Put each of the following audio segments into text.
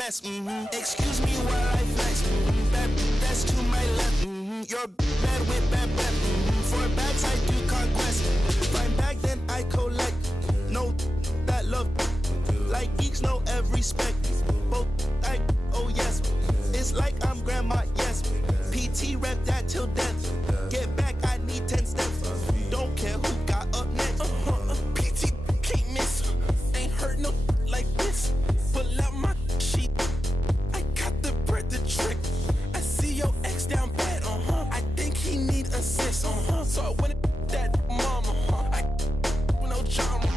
mess. Excuse me while I flex. That's to my left. You're bad with bad breath. For bags I do conquest. Find bag then I collect. No that love. Like geeks know every spec. Both like oh yes. It's like I'm grandma yes. PT rep that till death. Get back I need 10 steps. Don't care who got up next. PT can't miss. Ain't heard no like this. Pull out my sheet. I got the bread the trick. I see your ex down bad. I think he need assist. So I went that mama. I no drama.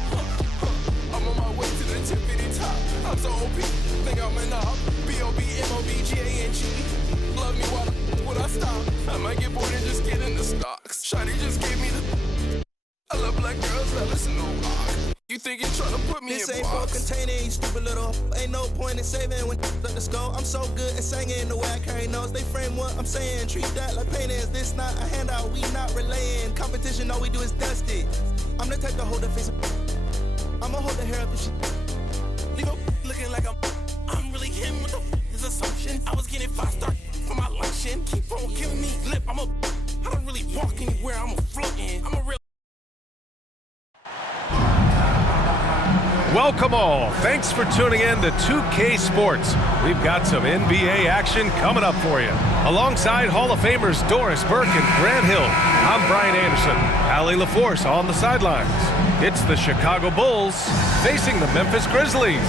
I'm on my way to the tippity top. I'm so OP. Think I'm a knob. B-O-B-M-O-B-G-A-N-G. Love me while would I stop? I might get bored and just get in the stocks. Shawty just gave me the. I love black girls that listen to rock. You think you're trying to put me this in ain't box? for containing, you stupid little. Ain't no point in saving when let the skull. I'm so good at singing the way I carry notes. They frame what I'm saying. Treat that like paintings. This not a handout. We not relaying. Competition, all we do is dust it. I'm the type to hold the face. I'ma hold the hair up and shit. Leave up looking like I'm really him with the his assumption. I was getting 5-star for my luncheon. Keep on giving me lip. I don't really walk anywhere. I'm a floating. I'm a real. Welcome all. Thanks for tuning in to 2K Sports. We've got some NBA action coming up for you. Alongside Hall of Famers Doris Burke and Grant Hill, I'm Brian Anderson. Allie LaForce on the sidelines. It's the Chicago Bulls facing the Memphis Grizzlies.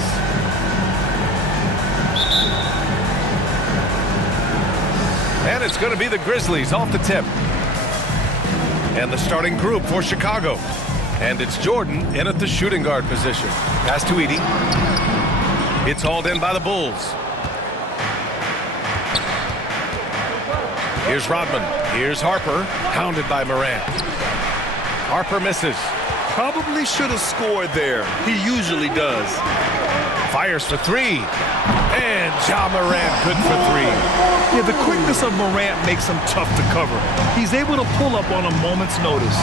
And it's going to be the Grizzlies off the tip. And the starting group for Chicago. And it's Jordan in at the shooting guard position. Pass to Edey. It's hauled in by the Bulls. Here's Rodman. Here's Harper. Hounded by Morant. Harper misses. Probably should have scored there. He usually does. Fires for three. And Ja Morant good for three. Yeah, the quickness of Morant makes him tough to cover. He's able to pull up on a moment's notice.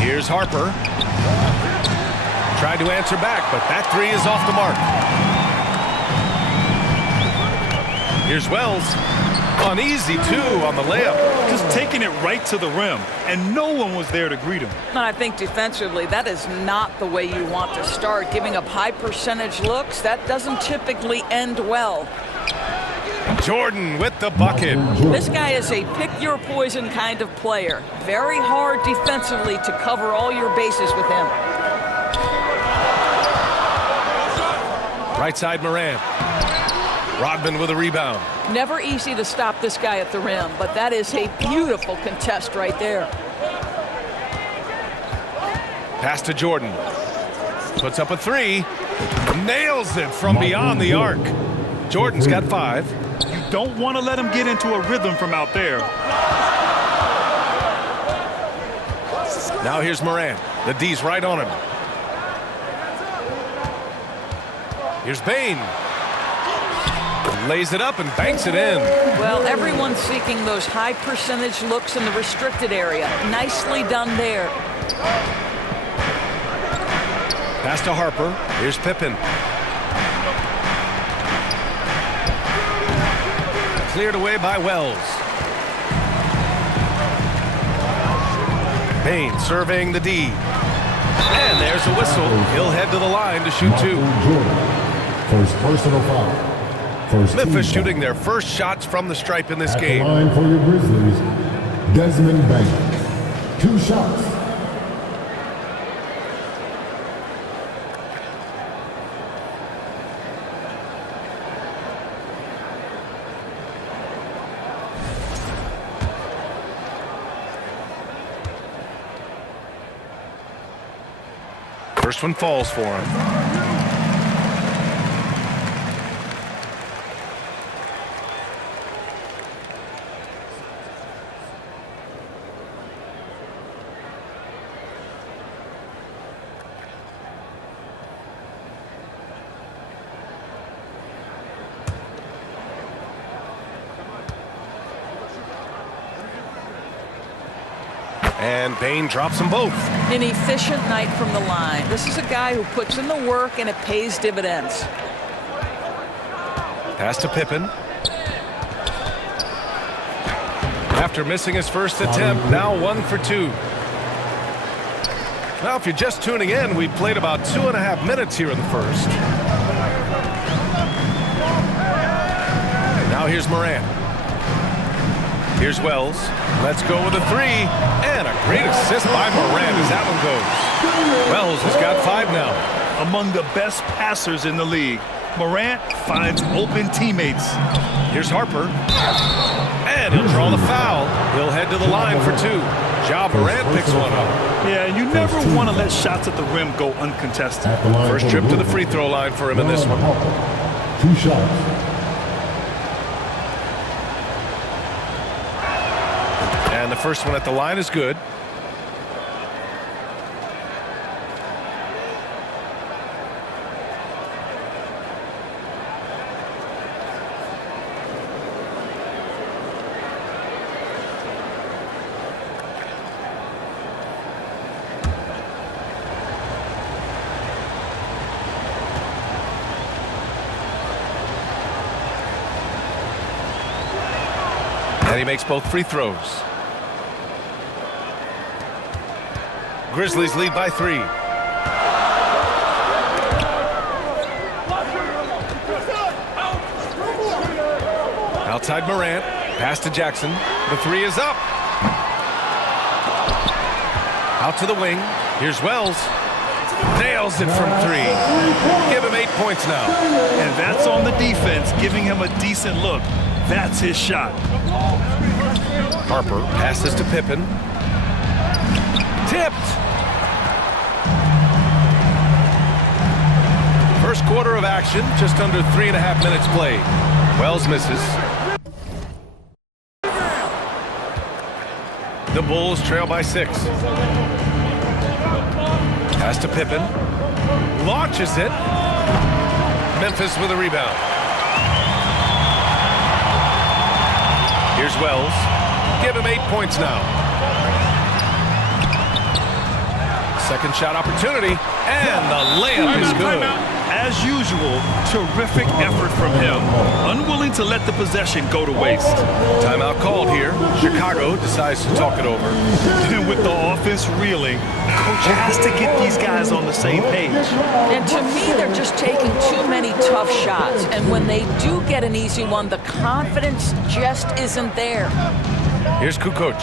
Here's Harper. Tried to answer back, but that three is off the mark. Here's Wells. Uneasy, too, on the layup. Just taking it right to the rim, and no one was there to greet him. And I think defensively, that is not the way you want to start. Giving up high percentage looks, that doesn't typically end well. Jordan with the bucket. This guy is a pick-your-poison kind of player. Very hard defensively to cover all your bases with him. Right side Morant. Rodman with a rebound. Never easy to stop this guy at the rim, but that is a beautiful contest right there. Pass to Jordan. Puts up a three. Nails it from beyond the arc. Jordan's got 5. You don't want to let him get into a rhythm from out there. Now here's Morant. The D's right on him. Here's Bane. Lays it up and banks it in. Well, everyone's seeking those high percentage looks in the restricted area. Nicely done there. Pass to Harper. Here's Pippen. Cleared away by Wells. Bane surveying the D. And there's a whistle. He'll head to the line to shoot 2. First personal foul. Memphis shooting their first shots from the stripe in this game. Line for your Grizzlies, Desmond Bane. 2 shots. First one falls for him. And Bane drops them both. An efficient night from the line. This is a guy who puts in the work and it pays dividends. Pass to Pippen. After missing his first attempt, now 1 for 2. Now, if you're just tuning in, we played about 2.5 minutes here in the first. Now here's Morant. Here's Wells. Let's go with a 3. And a great assist by Morant as that one goes. Wells has got 5 now. Among the best passers in the league, Morant finds open teammates. Here's Harper. And he'll draw the foul. He'll head to the line for 2. Ja Morant picks one up. Yeah, you never want to let shots at the rim go uncontested. First trip to the free throw line for him in this one. 2 shots. And the first one at the line is good. And he makes both free throws. Grizzlies lead by 3. Outside Morant. Pass to Jackson. The 3 is up. Out to the wing. Here's Wells. Nails it from 3. Give him 8 points now. And that's on the defense, giving him a decent look. That's his shot. Harper passes to Pippen. Tipped. First quarter of action, just under 3.5 minutes played. Wells misses. The Bulls trail by 6. Pass to Pippen. Launches it. Memphis with a rebound. Here's Wells. Give him 8 points now. Second shot opportunity. And the layup is good. As usual, terrific effort from him. Unwilling to let the possession go to waste. Timeout called here. Chicago decides to talk it over. And with the offense reeling, coach has to get these guys on the same page. And to me, they're just taking too many tough shots. And when they do get an easy one, the confidence just isn't there. Here's Kukoc.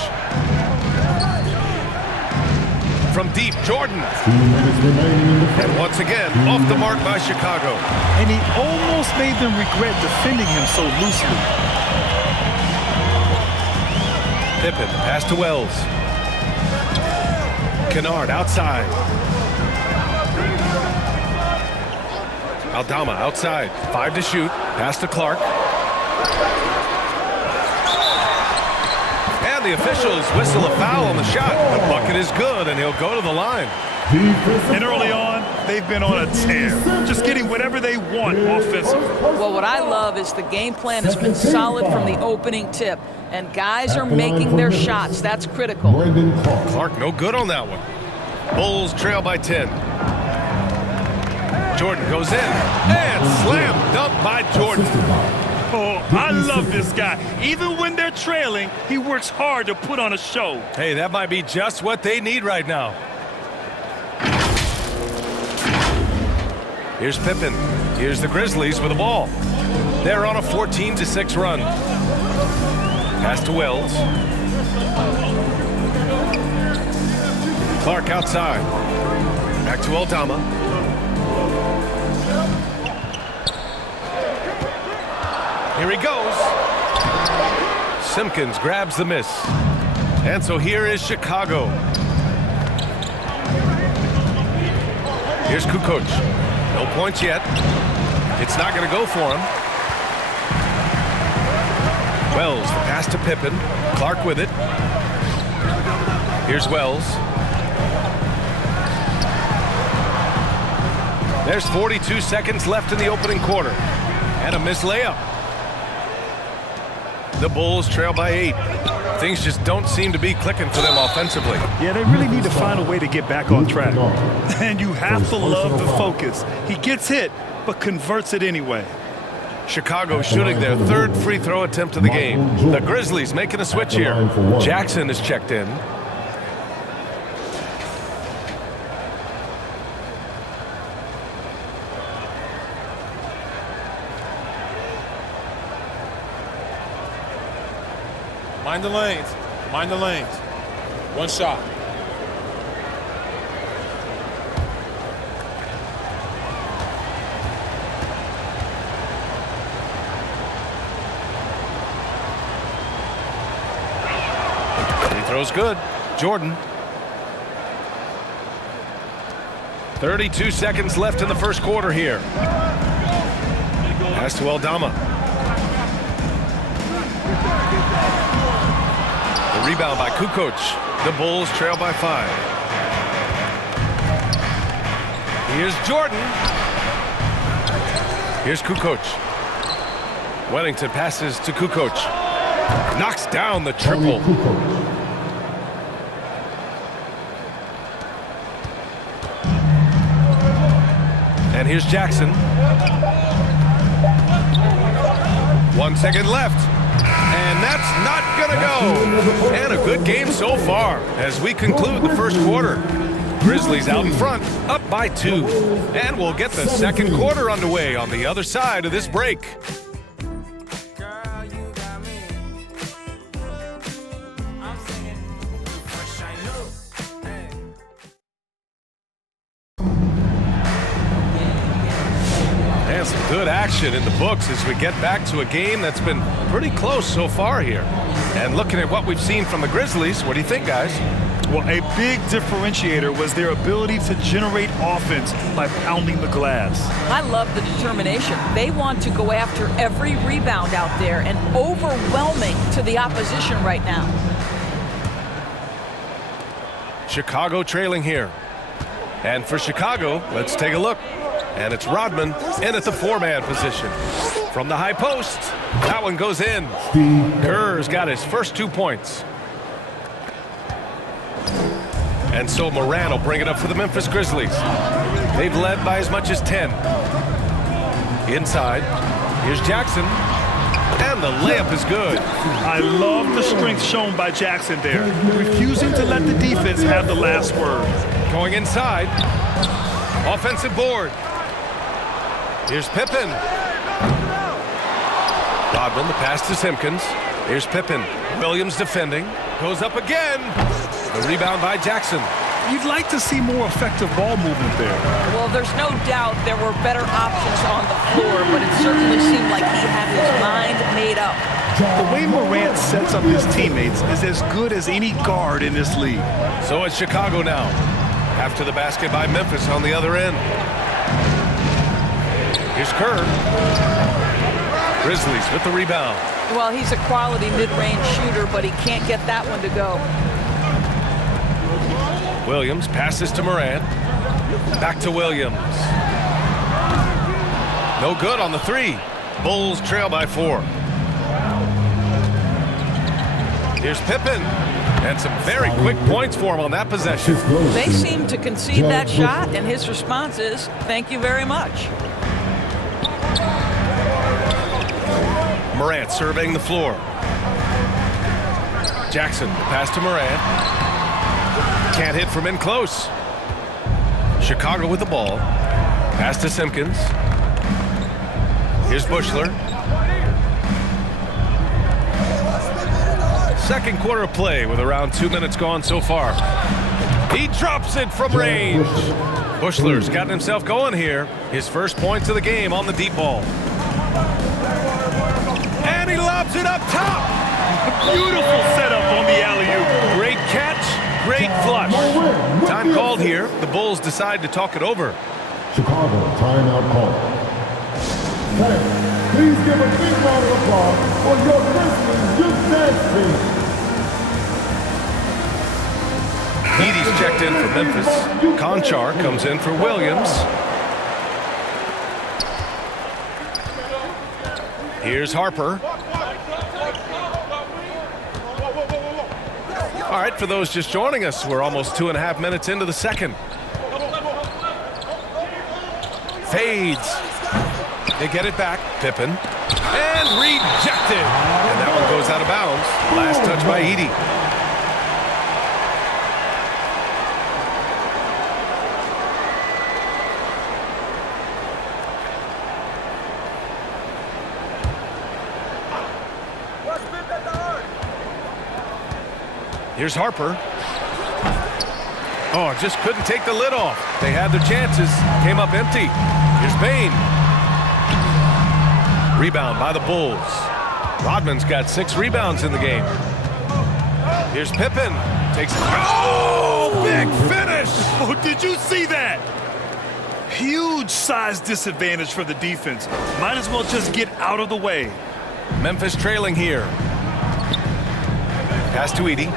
From deep, Jordan. 2 minutes remaining in the first. And once again, off the mark by Chicago. And he almost made them regret defending him so loosely. Pippen, pass to Wells. Kennard outside. Aldama outside. 5 to shoot. Pass to Clark. And the officials whistle a foul on the shot. The bucket is good, and he'll go to the line. And early on, they've been on a tear. Just getting whatever they want offensively. Well, what I love is the game plan has been solid from the opening tip. And guys are making their shots. That's critical. Brandon Clark. Clark no good on that one. Bulls trail by 10. Jordan goes in. And slam dunk by Jordan. Oh, I love this guy. Even when they're trailing, he works hard to put on a show. Hey, that might be just what they need right now. Here's Pippen. Here's the Grizzlies with the ball. They're on a 14-6 run. Pass to Wells. Clark outside. Back to Aldama. Here he goes. Simpkins grabs the miss. And so here is Chicago. Here's Kukoc. No points yet. It's not going to go for him. Wells, the pass to Pippen. Clark with it. Here's Wells. There's 42 seconds left in the opening quarter. And a missed layup. The Bulls trail by 8. things just don't seem to be clicking for them offensively. Yeah, they really need to find a way to get back on track. And you have to love the focus. He gets hit, but converts it anyway. Chicago shooting their third free throw attempt of the game. The Grizzlies making a switch here. Jackson is checked in. Mind the lanes. Mind the lanes. One shot. Free throw's good. Jordan. 32 seconds left in the first quarter here. Pass to Aldama. The rebound by Kukoc. The Bulls trail by 5. Here's Jordan. Here's Kukoc. Wellington passes to Kukoc. Knocks down the triple. And here's Jackson. 1 second left. And that's not gonna go. And a good game so far as we conclude the first quarter. Grizzlies out in front, up by 2. And we'll get the second quarter underway on the other side of this break. Girl, you got me. I'm singing. Fresh I know. Hey. And some good action in the books as we get back to a game that's been pretty close so far here. And looking at what we've seen from the Grizzlies, what do you think, guys? Well, a big differentiator was their ability to generate offense by pounding the glass. I love the determination. They want to go after every rebound out there and overwhelming to the opposition right now. Chicago trailing here. And for Chicago, let's take a look. And it's Rodman in at the 4-man position. From the high post, that one goes in. Kerr's got his first 2 points. And so Moran will bring it up for the Memphis Grizzlies. They've led by as much as 10. Inside, here's Jackson. And the layup is good. I love the strength shown by Jackson there, refusing to let the defense have the last word. Going inside, offensive board. Here's Pippen. Rodman, the pass to Simpkins. Here's Pippen. Williams defending. Goes up again. The rebound by Jackson. You'd like to see more effective ball movement there. Well, there's no doubt there were better options on the floor, but it certainly seemed like he had his mind made up. The way Morant sets up his teammates is as good as any guard in this league. So it's Chicago now. After the basket by Memphis on the other end. Here's Kerr. Grizzlies with the rebound. Well, he's a quality mid-range shooter, but he can't get that one to go. Williams passes to Moran. Back to Williams. No good on the 3. Bulls trail by 4. Here's Pippen. And some very quick points for him on that possession. They seem to concede that shot, and his response is, thank you very much. Morant surveying the floor. Jackson, the pass to Morant. Can't hit from in close. Chicago with the ball. Pass to Simpkins. Here's Bushler. Second quarter of play with around 2 minutes gone so far. He drops it from range. Bushler's gotten himself going here. His first points of the game on the deep ball. And he lobs it up top. Beautiful setup on the alley-oop. Great catch, great flush. Time called here. The Bulls decide to talk it over. Chicago timeout call. Fans, please give a big round of applause for your Grizzlies youth dance team. Edey's checked in for Memphis. Conchar comes in for Williams. Here's Harper. All right, for those just joining us, we're almost 2.5 minutes into the second. Fades. They get it back. Pippen. And rejected. And that one goes out of bounds. Last touch by Edey. Here's Harper. Oh, just couldn't take the lid off. They had their chances. Came up empty. Here's Bain. Rebound by the Bulls. Rodman's got 6 rebounds in the game. Here's Pippen. Takes it. Oh, big finish. Oh, did you see that? Huge size disadvantage for the defense. Might as well just get out of the way. Memphis trailing here. Pass to Edey.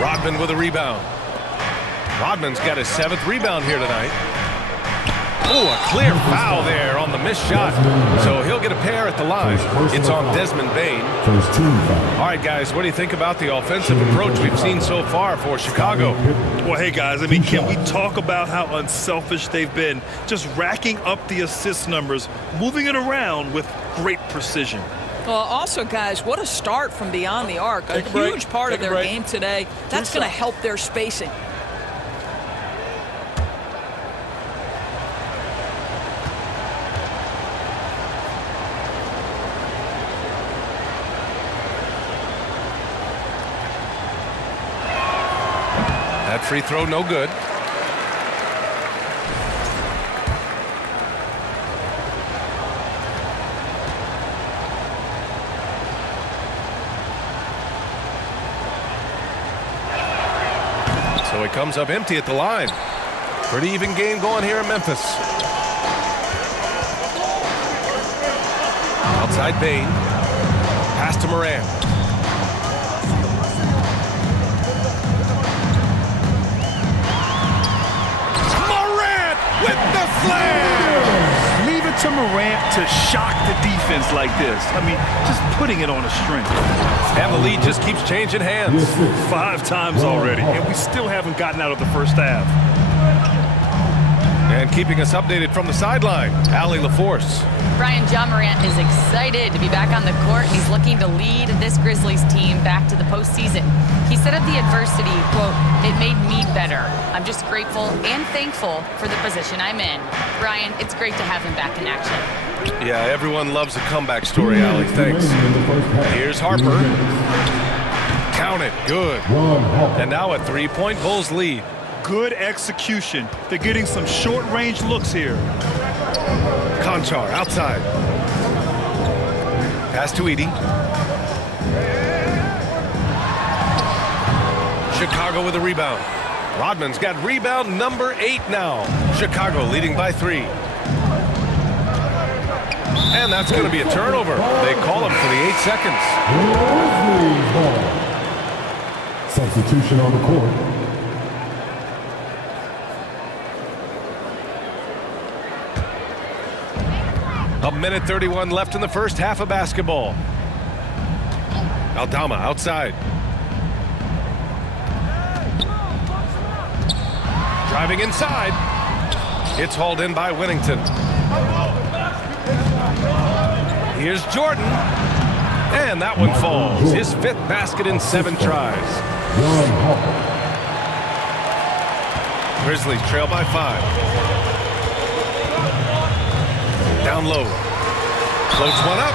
Rodman with a rebound. Rodman's got his 7th rebound here tonight. Oh, a clear foul there on the missed shot. So he'll get a pair at the line. It's on Desmond Bain. First team foul. All right, guys, what do you think about the offensive approach we've seen so far for Chicago? Well, hey, guys, I mean, can we talk about how unselfish they've been? Just racking up the assist numbers, moving it around with great precision. Well, also, guys, what a start from beyond the arc. A huge part of their game today. That's going to help their spacing. That free throw, no good. So he comes up empty at the line. Pretty even game going here in Memphis. Outside Bain. Pass to Morant. Morant with the slam! Leave it to Morant to shock the defense like this. I mean, just putting it on a string. And the lead just keeps changing hands. 5 times already, and we still haven't gotten out of the first half. And keeping us updated from the sideline, Allie LaForce. Brian, John Morant is excited to be back on the court. He's looking to lead this Grizzlies team back to the postseason. He said of the adversity, quote, "It made me better. I'm just grateful and thankful for the position I'm in." Brian, it's great to have him back in action. Yeah, everyone loves a comeback story, Allie. Thanks. Here's Harper. Count it. Good. And now a 3-point Bulls lead. Good execution. They're getting some short-range looks here. Conchar outside. Pass to Edey. Chicago with a rebound. Rodman's got rebound number 8 now. Chicago leading by 3. And that's going to be a turnover. They call him for the 8 seconds. Substitution on the court. A minute 31 left in the first half of basketball. Aldama outside. Driving inside. It's hauled in by Whittington. Here's Jordan. And that one falls. His 5th basket in 7 tries. Grizzlies trail by 5. Down low. Floats one up.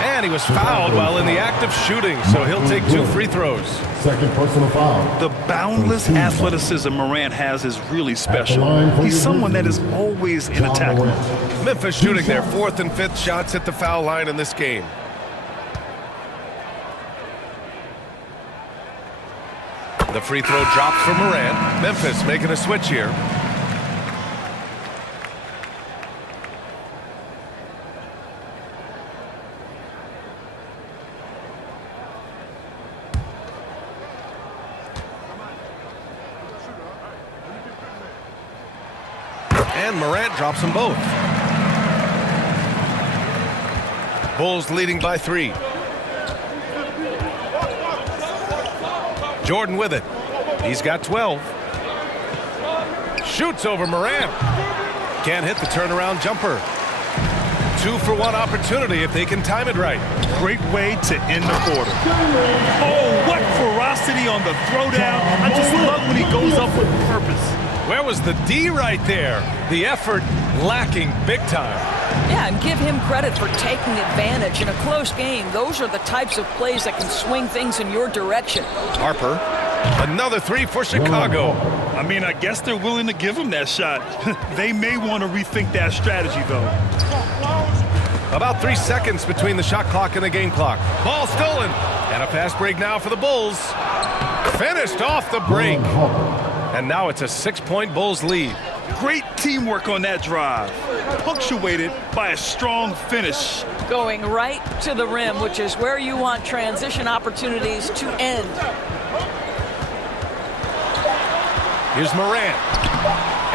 And he was fouled while in the act of shooting, so he'll take 2 free throws. Second personal foul. The boundless athleticism Morant has is really special. He's someone that is always in attack mode. Memphis shooting their 4th and 5th shots at the foul line in this game. The free throw drops for Morant. Memphis making a switch here. And Morant drops them both. Bulls leading by 3. Jordan with it. He's got 12. Shoots over Morant. Can't hit the turnaround jumper. 2-for-1 opportunity if they can time it right. Great way to end the quarter. Oh, what ferocity on the throwdown. I just love when he goes up with purpose. Where was the D right there? The effort lacking big time. Yeah, and give him credit for taking advantage in a close game. Those are the types of plays that can swing things in your direction. Harper, another 3 for Chicago. I mean, I guess they're willing to give him that shot. They may want to rethink that strategy, though. About 3 seconds between the shot clock and the game clock. Ball stolen. And a fast break now for the Bulls. Finished off the break. And now it's a 6-point Bulls lead. Great teamwork on that drive. Punctuated by a strong finish. Going right to the rim, which is where you want transition opportunities to end. Here's Morant.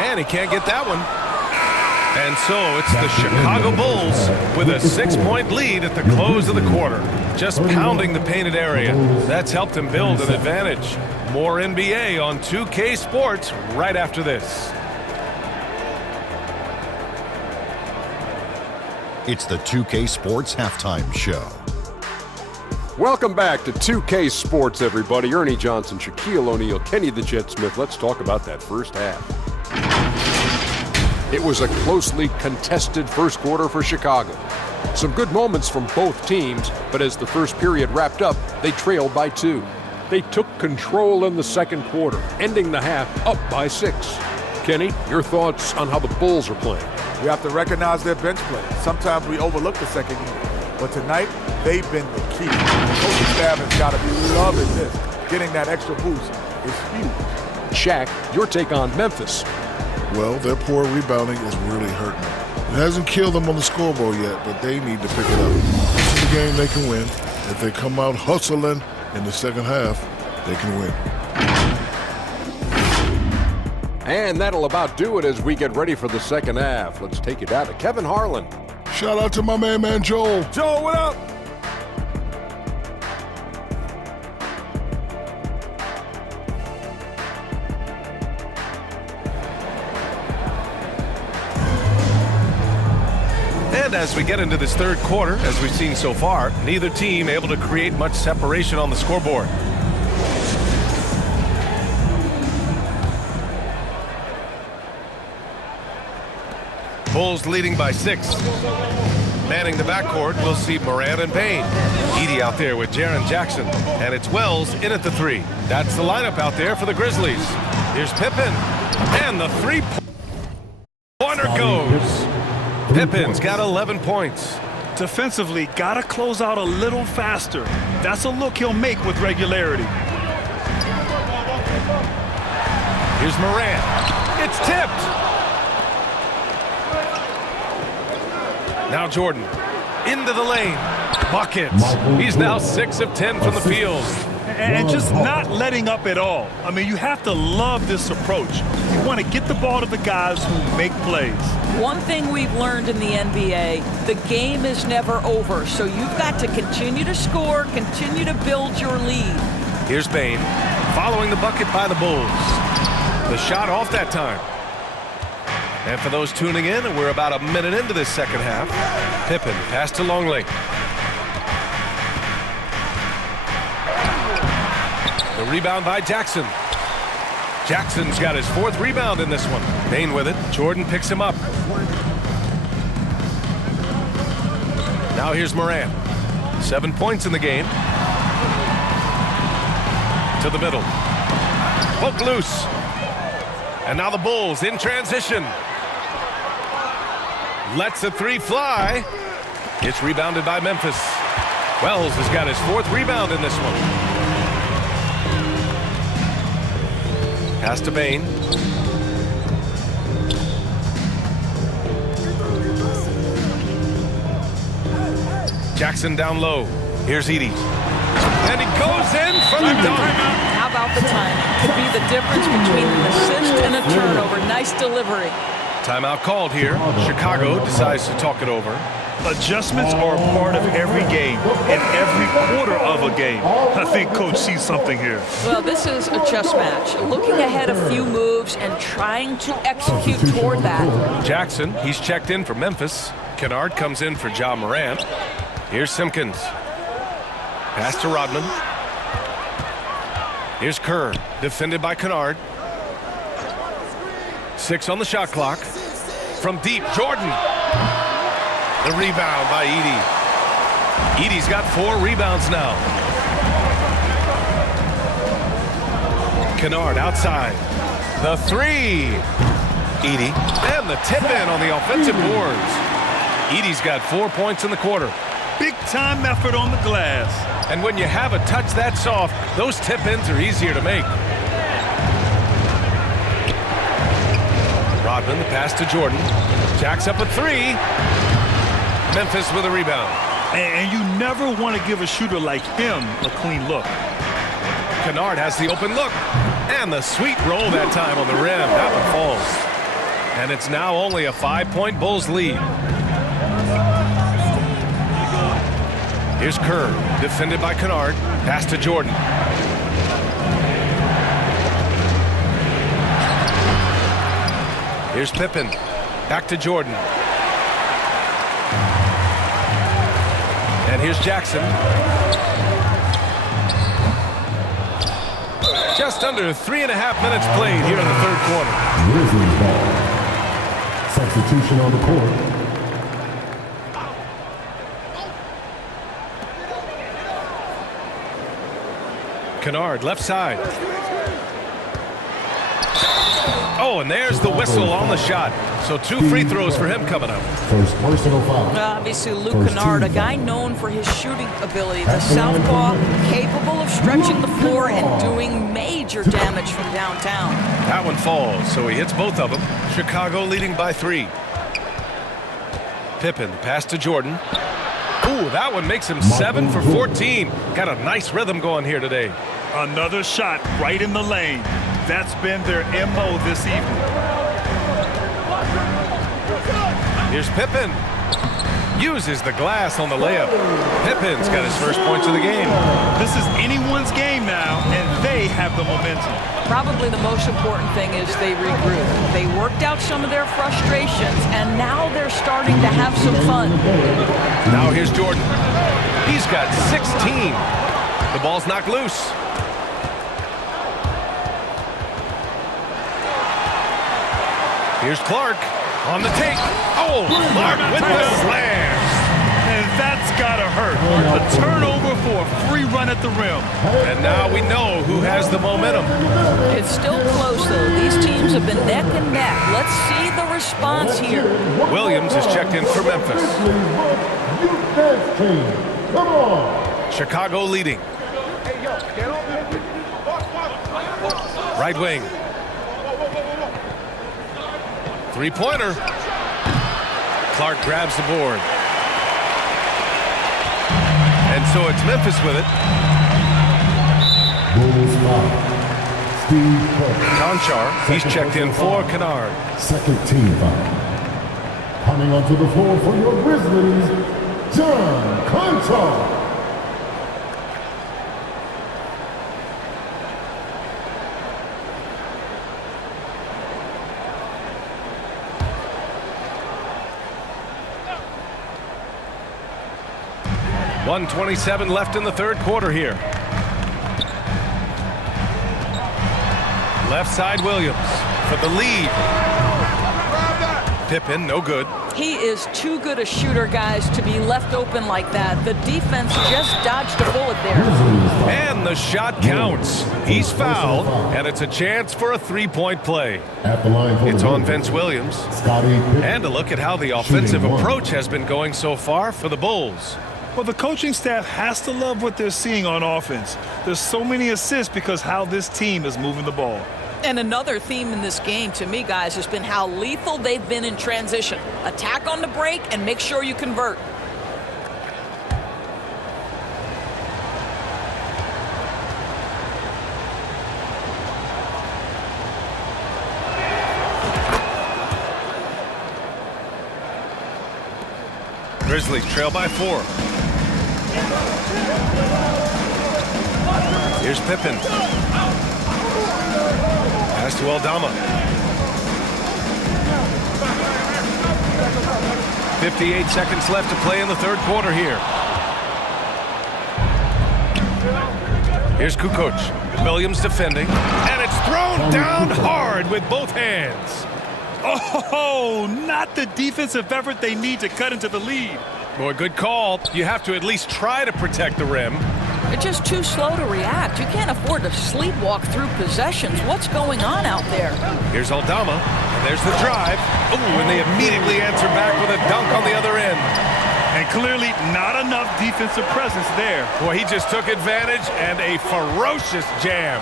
And he can't get that one. And so it's the Chicago Bulls with a 6-point lead at the close of the quarter. Just pounding the painted area. That's helped him build an advantage. More NBA on 2K Sports right after this. It's the 2K Sports Halftime Show. Welcome back to 2K Sports, everybody. Ernie Johnson, Shaquille O'Neal, Kenny the Jet Smith. Let's talk about that first half. It was a closely contested first quarter for Chicago. Some good moments from both teams, but as the first period wrapped up, they trailed by 2. They took control in the second quarter, ending the half up by 6. Kenny, your thoughts on how the Bulls are playing? We have to recognize their bench play. Sometimes we overlook the second unit, but tonight they've been the key. The coaching staff has got to be loving this. Getting that extra boost is huge. Shaq, your take on Memphis. Well, their poor rebounding is really hurting them. It hasn't killed them on the scoreboard yet, but they need to pick it up. This is a game they can win. If they come out hustling in the second half, they can win. And that'll about do it as we get ready for the second half. Let's take it down to Kevin Harlan. Shout out to my man Joel. Joel, what up? And as we get into this third quarter, as we've seen so far, neither team able to create much separation on the scoreboard. Bulls leading by 6. Manning the backcourt, we'll see Morant and Payne. Edey out there with Jaren Jackson. And it's Wells in at the 3. That's the lineup out there for the Grizzlies. Here's Pippen. And the 3-pointer goes. Pippen's got 11 points. Defensively, got to close out a little faster. That's a look he'll make with regularity. Here's Morant. It's tipped. Now Jordan, into the lane, buckets. He's now 6 of 10 from the field. And just not letting up at all. I mean, you have to love this approach. You want to get the ball to the guys who make plays. One thing we've learned in the NBA, the game is never over, so you've got to continue to score, continue to build your lead. Here's Payne, following the bucket by the Bulls. The shot off that time. And for those tuning in, we're about a minute into this second half. Pippen pass to Longley. The rebound by Jackson. Jackson's got his 4th rebound in this one. Payne with it. Jordan picks him up. Now here's Morant. 7 points in the game. To the middle. Poke loose. And now the Bulls in transition. Lets the 3 fly. It's rebounded by Memphis. Wells has got his 4th rebound in this one. Pass to Payne. Jackson down low. Here's Edey. And he goes in for the dunk. How about the timing? Could be the difference between an assist and a turnover. Nice delivery. Timeout called here. Chicago decides to talk it over. Adjustments are a part of every game and every quarter of a game. I think Coach sees something here. Well, this is a chess match. Looking ahead a few moves and trying to execute toward that. Jackson, he's checked in for Memphis. Kennard comes in for Ja Morant. Here's Simpkins. Pass to Rodman. Here's Kerr, defended by Kennard. 6 on the shot clock. From deep, Jordan. The rebound by Edey. Edey's got 4 rebounds now. Kennard outside. The 3. Edey. And the tip in on the offensive boards. Edey's got 4 points in the quarter. Big time effort on the glass. And when you have a touch that soft, those tip-ins are easier to make. Rodman, the pass to Jordan. Jacks up a 3. Memphis with a rebound. And you never want to give a shooter like him a clean look. Kennard has the open look. And the sweet roll that time on the rim. That one falls. And it's now only a 5-point Bulls lead. Here's Kerr, defended by Kennard. Pass to Jordan. Here's Pippen. Back to Jordan. And here's Jackson. Just under 3.5 minutes played here in the third quarter. Grizzlies ball. Substitution on the court. Kennard, left side. Oh, and there's the whistle on the shot. So 2 free throws for him coming up. First personal foul. Obviously, Luke Kennard, a guy known for his shooting ability. The southpaw, capable of stretching the floor and doing major damage from downtown. That one falls, so he hits both of them. Chicago leading by 3. Pippen, pass to Jordan. Ooh, that one makes him 7 for 14. Got a nice rhythm going here today. Another shot right in the lane. That's been their MO this evening. Here's Pippen. Uses the glass on the layup. Pippen's got his first points of the game. This is anyone's game now, and they have the momentum. Probably the most important thing is they regroup. They worked out some of their frustrations, and now they're starting to have some fun. Now here's Jordan. He's got 16. The ball's knocked loose. Here's Clark on the take. Oh, Clark with the slam. And that's gotta hurt. A turnover for a free run at the rim. And now we know who has the momentum. It's still close, though. These teams have been neck and neck. Let's see the response here. Williams is checked in for Memphis. Come on. Chicago leading. Right wing. 3-pointer. Clark grabs the board. And so it's Memphis with it. Bulls foul. Steve Kerr. Conchar, he's checked in for Kennard. Second team foul. Coming onto the floor for your Grizzlies, John Conchar. .127 left in the third quarter here. Left side Williams for the lead. Pippen, no good. He is too good a shooter, guys, to be left open like that. The defense just dodged a bullet there. And the shot counts. He's fouled, and it's a chance for a 3-point play. At the line for It's the on Bulls, Vince Williams. Scottie Pippen. And a look at how the offensive Shooting one. approach has been going so far for the Bulls. Well, the coaching staff has to love what they're seeing on offense. There's so many assists because how this team is moving the ball. And another theme in this game, to me, guys, has been how lethal they've been in transition. Attack on the break and make sure you convert. Grizzlies trail by 4. Here's Pippen. Pass to Aldama. 58 seconds left to play in the third quarter here. Here's Kukoc. Williams defending. And it's thrown down hard with both hands. Oh, not the defensive effort they need to cut into the lead. Boy, good call. You have to at least try to protect the rim. They're just too slow to react. You can't afford to sleepwalk through possessions. What's going on out there? Here's Aldama. And there's the drive. Ooh, and they immediately answer back with a dunk on the other end. And clearly not enough defensive presence there. Boy, he just took advantage and a ferocious jam.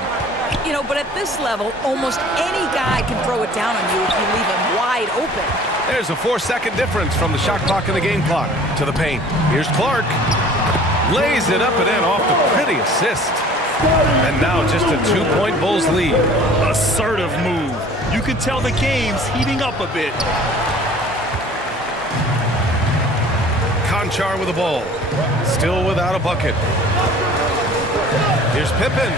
You know, but at this level, almost any guy can throw it down on you if you leave him wide open. There's a 4-second difference from the shot clock and the game clock to the paint. Here's Clark. Lays it up and in off the pretty assist. And now just a 2-point Bulls lead. Assertive move. You can tell the game's heating up a bit. Conchar with the ball. Still without a bucket. Here's Pippen.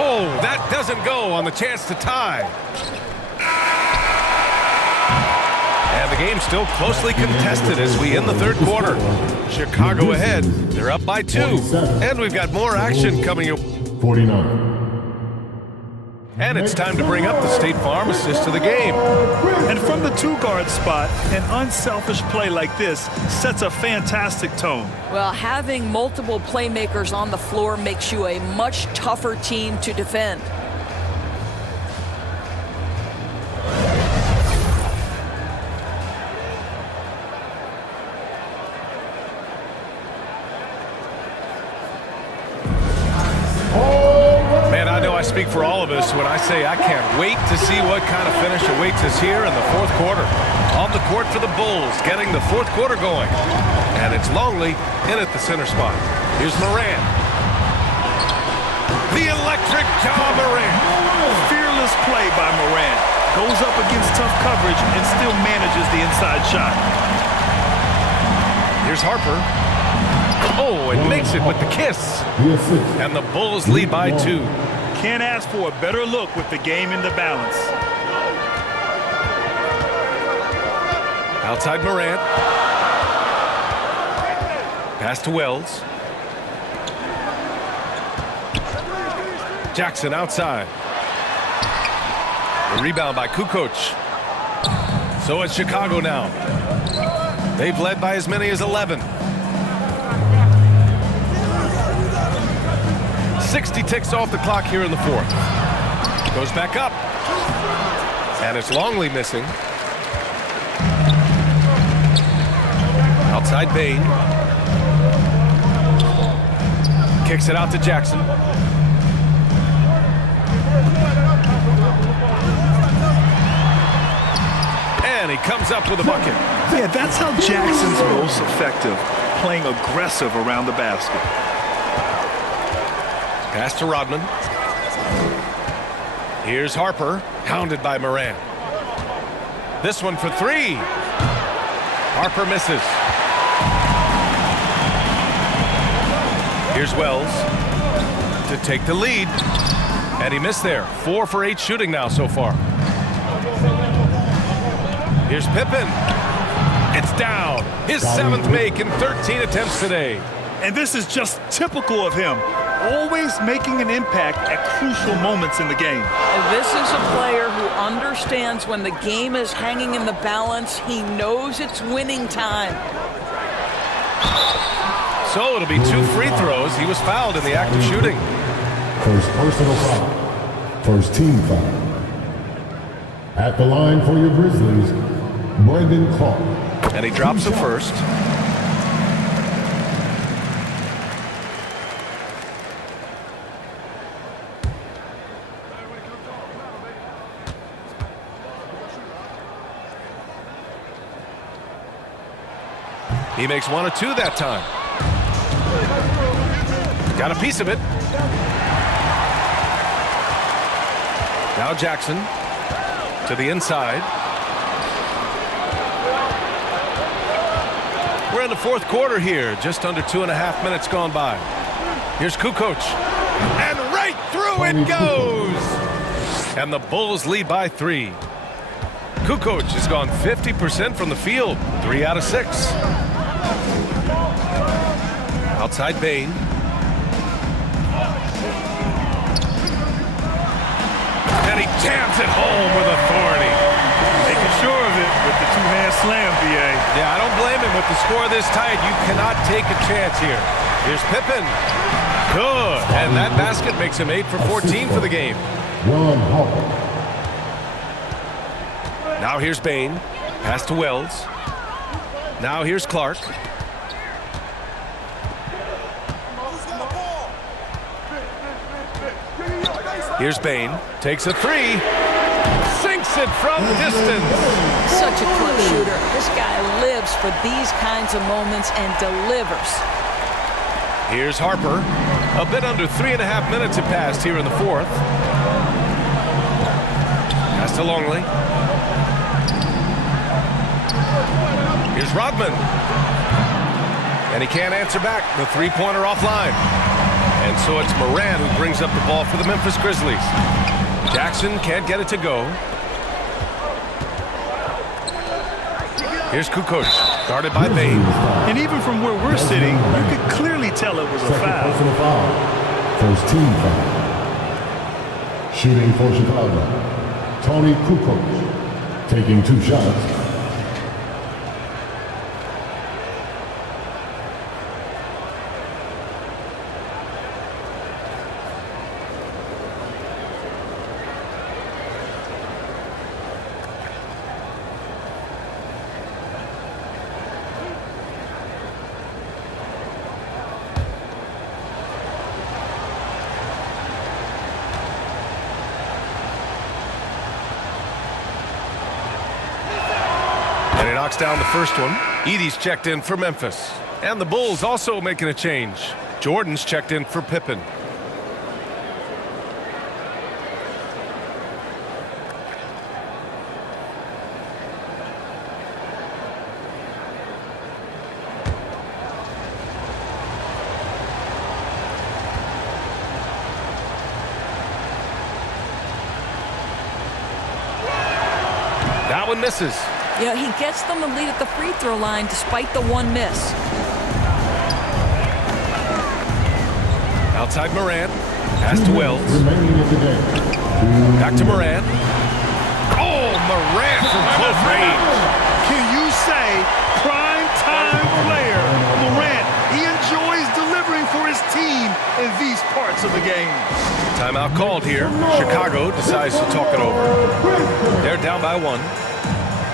Oh, that doesn't go on the chance to tie. And the game's still closely contested as we end the third quarter. Chicago ahead. They're up by 2. And we've got more action coming up. 49. And it's time to bring up the State Farm assist to the game. And from the 2-guard spot, an unselfish play like this sets a fantastic tone. Well, having multiple playmakers on the floor makes you a much tougher team to defend. I speak for all of us when I say I can't wait to see what kind of finish awaits us here in the fourth quarter. On the court for the Bulls, getting the fourth quarter going. And it's Longley in at the center spot. Here's Morant. The electric John Morant. Fearless play by Morant. Goes up against tough coverage and still manages the inside shot. Here's Harper. Oh, and makes it with the kiss. And the Bulls lead by 2. Can't ask for a better look with the game in the balance. Outside Morant. Pass to Wells. Jackson outside. The rebound by Kukoc. So it's Chicago now. They've led by as many as 11. 60 ticks off the clock here in the fourth. Goes back up. And it's Longley missing. Outside Bane. Kicks it out to Jackson. And he comes up with a bucket. Yeah, that's how Jackson's most effective, playing aggressive around the basket. Pass to Rodman. Here's Harper, hounded by Morant. This one for 3. Harper misses. Here's Wells to take the lead. And he missed there. 4 for 8 shooting now so far. Here's Pippen. It's down. His 7th make in 13 attempts today. And this is just typical of him. Always making an impact at crucial moments in the game. And this is a player who understands when the game is hanging in the balance. He knows it's winning time. So it'll be 2 free throws. He was fouled in the act of shooting. First personal foul. First team foul. At the line for your Grizzlies, Brandon Clark. And he drops the first. He makes 1 of 2 that time. Got a piece of it. Now Jackson to the inside. we're in the fourth quarter here. Just under 2.5 minutes gone by. Here's Kukoc. And right through it goes! And the Bulls lead by 3. Kukoc has gone 50% from the field. 3 out of 6. Outside Bane. And he jams it home with authority. Making sure of it with the two-hand slam, B.A. Yeah, I don't blame him. With the score this tight, you cannot take a chance here. Here's Pippen. Good. And that basket makes him 8 for 14 for the game. Ron Harper. Now here's Bane. Pass to Wells. Now here's Clark. Here's Bane. Takes a 3. Sinks it from distance. Such a clutch shooter. This guy lives for these kinds of moments and delivers. Here's Harper. A bit under 3.5 minutes have passed here in the fourth. Pass to Longley. Here's Rodman. And he can't answer back. The three-pointer offline. And so it's Moran who brings up the ball for the Memphis Grizzlies. Jackson can't get it to go. Here's Kukoc, guarded by Bane. And even from where we're sitting, you could clearly tell it was a foul. Personal foul. First team foul. Shooting for Chicago, Tony Kukoc, taking 2 shots. Knocks down the first one. Edey's checked in for Memphis. And the Bulls also making a change. Jordan's checked in for Pippen. That one misses. Yeah, he gets them the lead at the free throw line despite the one miss. Outside Moran. Pass to Wells. Back to Moran. Oh, Moran from close range. Can you say prime time player Moran? He enjoys delivering for his team in these parts of the game. Timeout called here. Chicago decides to talk it over. They're down by 1.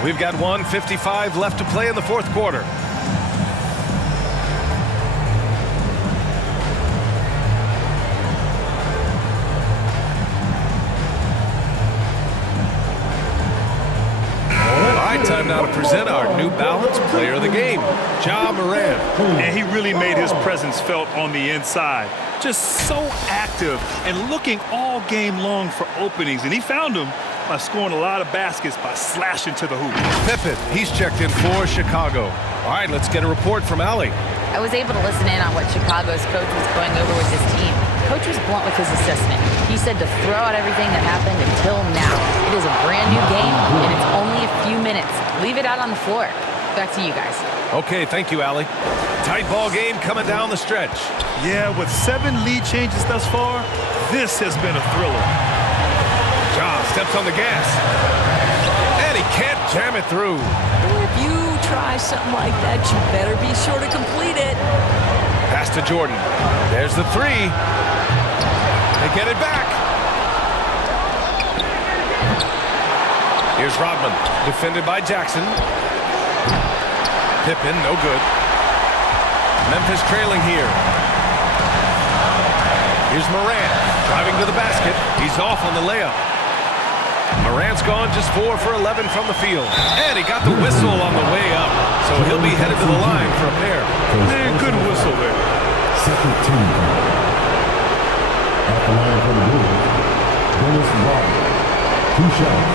We've got 1:55 left to play in the fourth quarter. All right, time now to present our New Balance Player of the Game, Ja Morant. And he really made his presence felt on the inside. Just so active and looking all game long for openings. And he found them by scoring a lot of baskets by slashing to the hoop. Pippen, he's checked in for Chicago. All right, let's get a report from Allie. I was able to listen in on what Chicago's coach was going over with his team. Coach was blunt with his assessment. He said to throw out everything that happened until now. It is a brand new game, and it's only a few minutes. Leave it out on the floor. Back to you guys. Okay, thank you, Allie. Tight ball game coming down the stretch. Yeah, with 7 lead changes thus far, this has been a thriller. Ja steps on the gas. And he can't jam it through. If you try something like that, you better be sure to complete it. Pass to Jordan. There's the 3. They get it back. Here's Rodman, defended by Jackson. Pippen, no good. Memphis trailing here. Here's Moran, driving to the basket. He's off on the layup. Morant's gone just 4 for 11 from the field. And he got the whistle on the way up. So he'll be headed to the line for a pair. Man, good whistle there. Second team foul. At the line for the Bulls, Dennis Rodman. 2 shots.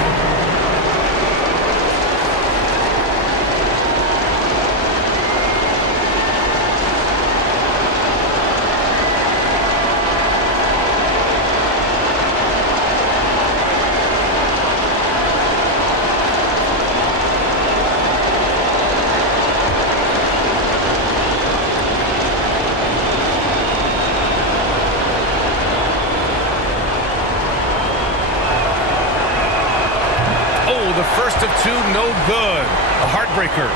the first of two, no good. A heartbreaker.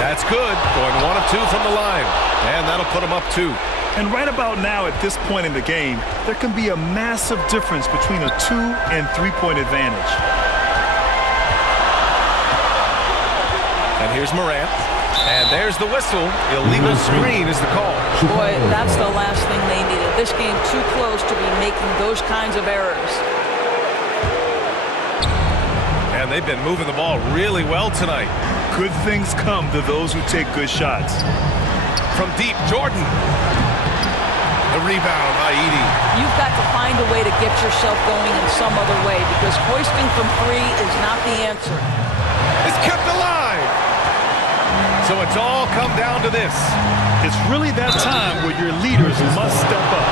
That's good. Going 1 of 2 from the line. And that'll put him up 2. And right about now, at this point in the game, there can be a massive difference between a 2- and 3-point advantage. And here's Morant. And there's the whistle. Illegal screen is the call. Boy, that's the last thing they needed. This game too close to be making those kinds of errors. And they've been moving the ball really well tonight. Good things come to those who take good shots. From deep, Jordan. The rebound by Edey. You've got to find a way to get yourself going in some other way because hoisting from 3 is not the answer. It's kept alive. So it's all come down to this. It's really that time where your leaders must step up.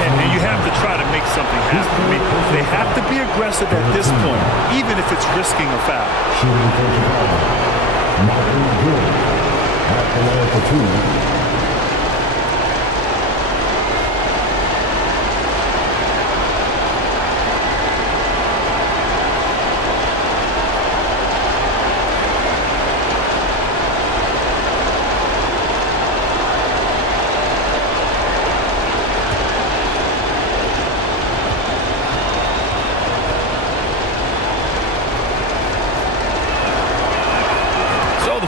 And you have to try to make something happen. I mean, they have to be aggressive at this point, even if it's risking a foul. Shooting for Chicago, Michael Jordan at the line for 2.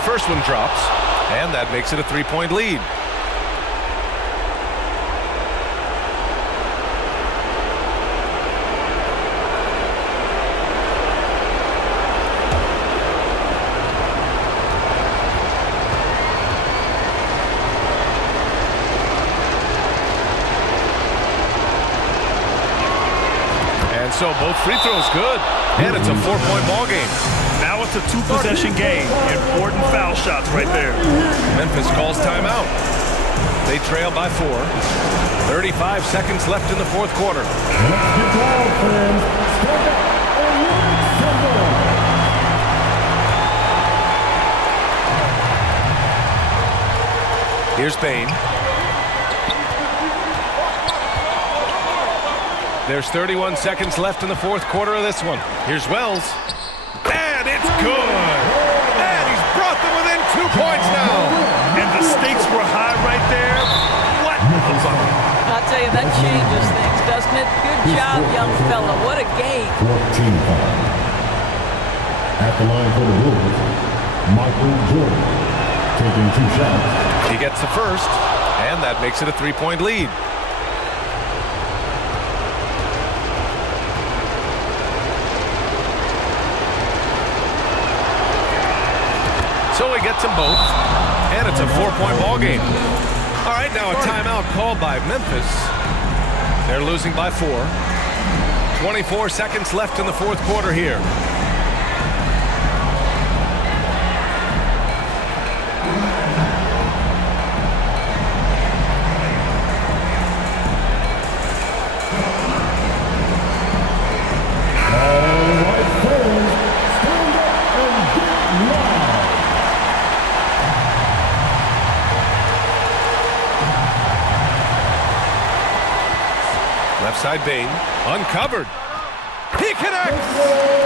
First one drops, and that makes it a 3-point lead. And so both free throws good, and it's a 4-point ball game. Now it's a 2-possession game. Important foul shots right there. Memphis calls timeout. They trail by 4. 35 seconds left in the fourth quarter. Here's Bane. There's 31 seconds left in the fourth quarter of this one. Here's Wells. And it's good. And he's brought them within 2 points now. And the stakes were high right there. What a bucket. I'll tell you, that changes things, doesn't it? Good job, young fella. What a game. 14 foul. At the line for the Wolves, Michael Jordan taking 2 shots. He gets the first, and that makes it a 3-point lead. So he gets them both, and it's a 4-point ball game. All right, now a timeout called by Memphis. They're losing by 4. 24 seconds left in the fourth quarter here. Side Bane, uncovered. He connects!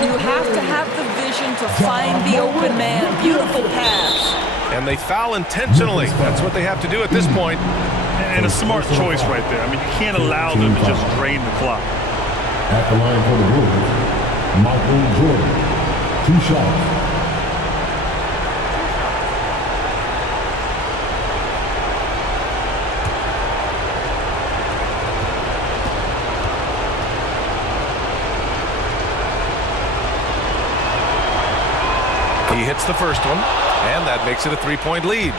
You have to have the vision to find the open man. Beautiful pass. And they foul intentionally. That's what they have to do at this point. And a smart choice right there. I mean, you can't allow them to just drain the clock. At the line for the Wolves, Michael Jordan, 2 shots. He hits the first one, and that makes it a 3-point lead.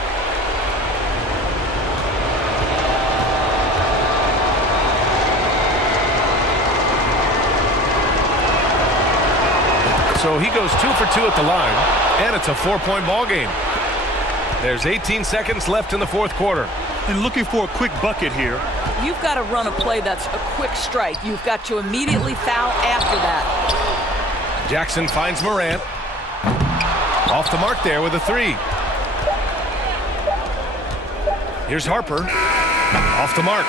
So he goes 2 for 2 at the line, and it's a 4-point ball game. There's 18 seconds left in the fourth quarter. And looking for a quick bucket here. You've got to run a play that's a quick strike. You've got to immediately foul after that. Jackson finds Morant. Off the mark there with a 3. Here's Harper. Off the mark.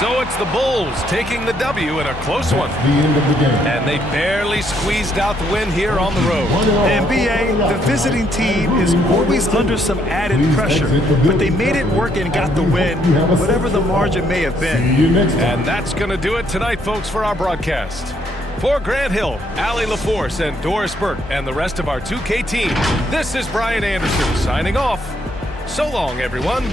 So it's the Bulls taking the W in a close one. The end of the game. And they barely squeezed out the win here on the road. NBA, the visiting team is always under some added pressure, but they made it work and got the win, whatever the margin may have been. And that's going to do it tonight, folks, for our broadcast. For Grant Hill, Allie LaForce, and Doris Burke, and the rest of our 2K team, this is Brian Anderson signing off. So long, everyone.